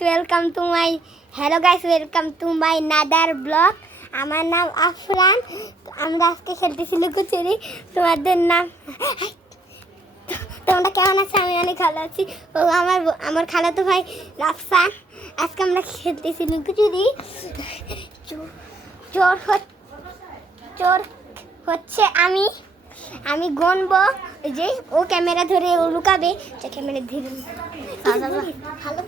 Welcome to my hello guys, welcome to my another blog. আমার নাম আফরান। আমরা আজকে খেলতেছি লুকোচুরি। তোমাদের নাম, তোমরা কেমন আছো? আমি অনেক ভালো আছি। ও আমার খালাতো ভাই রাফসান। আজকে আমরা খেলতেছি লুকোচুরি। চোর চোর হচ্ছে আমি গনবো যে ও ক্যামেরা ধরে ও লুকাবে, যে ক্যামেরা ধরে ভালো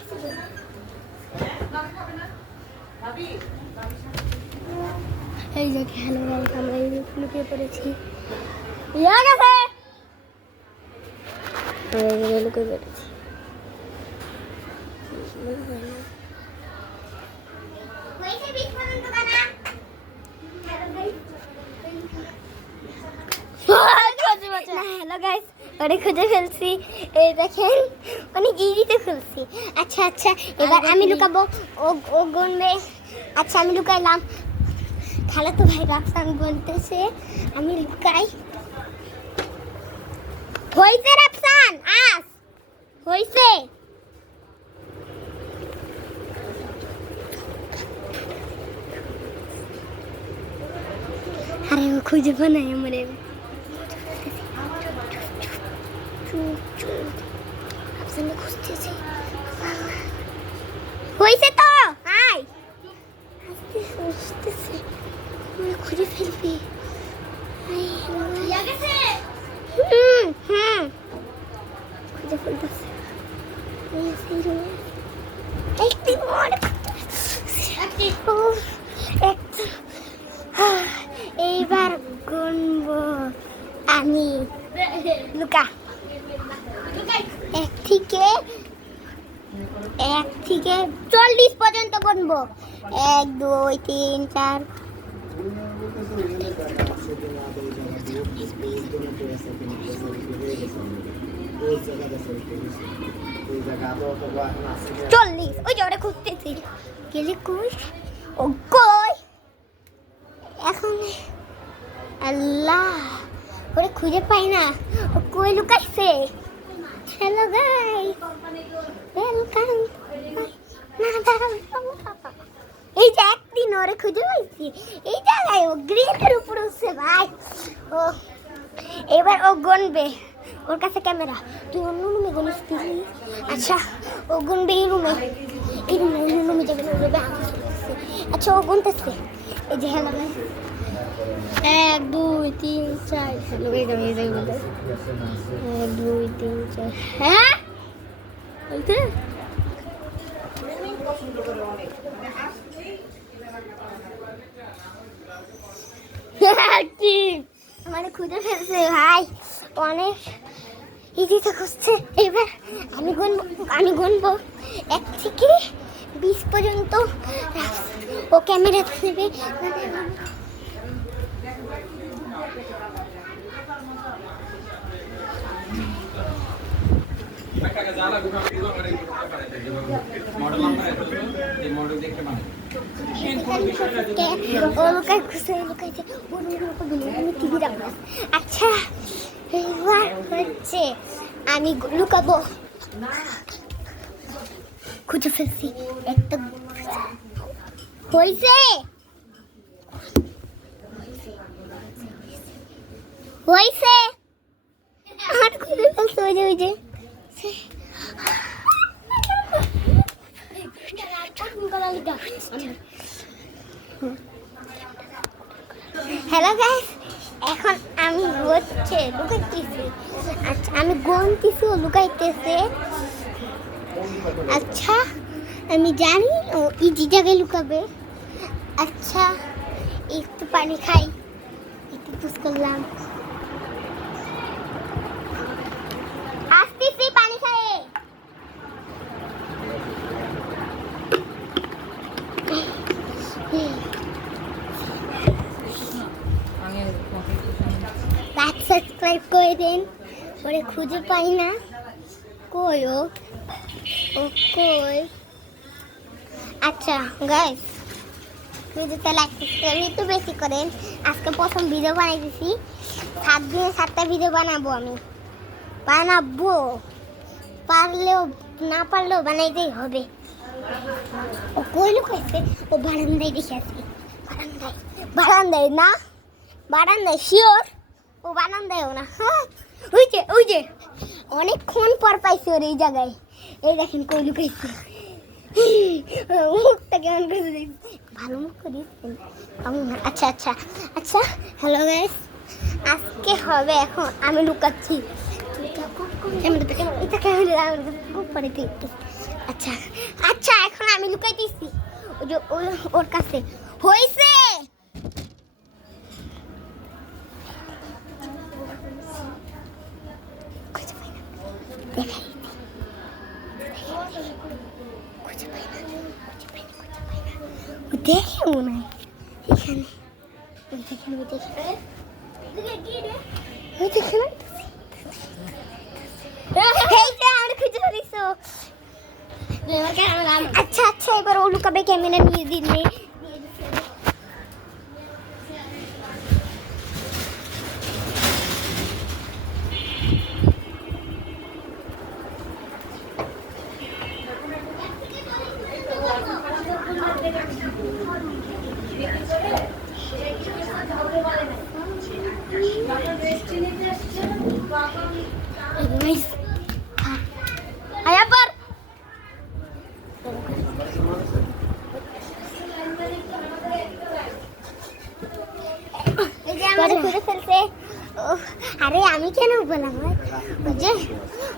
এই যে হ্যালো গাইস, আমরা এই লুকিয়ে পড়েছি। ইয়া গেছে লুকিয়ে পড়েছি। হ্যালো গাইস, অনেক খুঁজে ফেলছি। এই দেখেন, অনেক ইজিতে খুলছি। আচ্ছা আচ্ছা, এবার আমি লুকাবো, ও গুনবে। আচ্ছা আমি লুকাইলাম, খালাতো ভাই রাফসান গুনতেছে, আমি লুকাই। হইছে রাফসান, আস হইছে। আরে ও খুঁজে বানাই আমারে। রাফসানকে খুঁজতেছি। হইছে তো, আয় আস্তে খুঁজতেছে, খুঁজে ফেলবি। খুঁজে ফেলতেছে। এইবার গুনবো আমি। লুকা, এক থেকে 40 পর্যন্ত গুনবো। 1 2 3 4। চল্লিশ। ওই যে ওরা খুঁজতেছি, গেলে কই? ও কই এখন? আল্লাহ, ওরে খুঁজে পাই না, ও কই লুকাইছে? Hello guys, welcome. এই যে একদিন ওরে খুঁজে পাইছি, এই জায়গায় ও গ্রিলের উপর উঠছে ভাই। ও এবার ও গুনবে, ওর কাছে ক্যামেরা। তুই অন্য রুমে গুনিস প্লিজ। আচ্ছা ও গুনবে এই রুমে যাবে না, যাবে। আচ্ছা ও গুনতেছে, এই যে হ্যালো 1 2 3 4। হ্যালো গাইস, আমি এই জায়গায় 1 2 3 4। হ্যাঁ বলতে কি মানে খুঁজে ফেলছে ভাই, অনেক ইজিতে খুঁজছে। এবার আমি গুনবো 1 থেকে 20 পর্যন্ত। ও ক্যামেরা নেবে। আচ্ছা এবার হচ্ছে আমি লুকাবো। খুঁজে ফেলছি একটা। হয়েছে হয়েছে, আর খুঁজে ফেলছে। ওই যে হ্যালো গাইস, এখন আমি হচ্ছে লুকাইতেছি। আচ্ছা আমি গুনতেছি, ও লুকাইতেছে। আচ্ছা আমি জানি ও ইজি জায়গায় লুকাবে। আচ্ছা একটু পানি খাই, একটু পুষ করলাম। আসতেছি পানি খাই। সাবস্ক্রাইব করে দিন, ওরে খুঁজে পাই না। কই ও কই? আচ্ছা গাইস, ভিডিওতে লাইক সাবস্ক্রাইব একটু বেশি করেন। আজকে প্রথম ভিডিও বানাইতেছি, 7 দিনে 7টা ভিডিও বানাবো। আমি পারলেও না পারলেও বানাইতেই হবে। ও কই লুকাইছে? ও বারান্দায় দেখে আসি। বারান্দায় না, বারান্দায় শিওর। ও বারান্দায়ও না। হ্যাঁ ওই যে অনেকক্ষণ পর পাইছি ওর এই জায়গায়। এই দেখেন কই লুকাইছে। মুখটা কেমন করে দেখছি, ভালো মুখ করিস। আচ্ছা আচ্ছা আচ্ছা, হ্যালো গাইস, আজকে হবে এখন আমি লুকাচ্ছি। আচ্ছা আচ্ছা, এখন আমি লুকাইতেছি ওই যে ওর কাছে হয়েছে। দেখে মনে হয় এখানে, আচ্ছা আচ্ছা, এবার ও লুকাবে ক্যামেরা নিয়ে দিলে। আবার ঘুরে ফেলছে। আরে আমি কেন বললাম, যে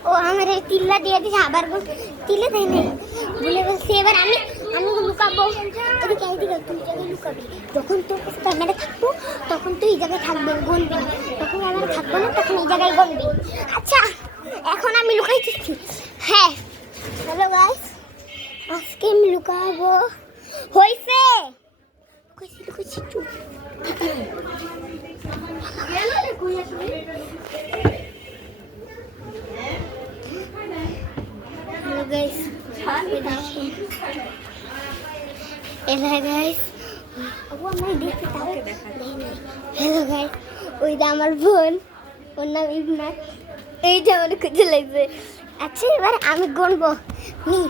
ও আমার তিল্লা দিয়ে দিছে, আবার তিলে দেয় নাই বলে বলছে। এবার আমি আমি লুকাবো, এদিকে এইদিকে তুই জায়গায় লুকাবি। যখন তোর কাছে ক্যামেরা থাকবো তখন তুই এই জায়গায় থাকবে, গনবি না। যখন ক্যামেরা থাকবো না তখন এই জায়গায় গনবি। আচ্ছা এখন আমি লুকাই দিচ্ছি। হ্যাঁ হ্যালো গাইস, আজকে আমি লুকাবো। হয়েছে লুকাইছি চুপ। Hello guys, hello guys, hello guys, ওই যে আমার বোন, ওর নাম ইবনা, এই যে আমার খুঁজে লাগছে। আচ্ছা এবার আমি গুনবো নি।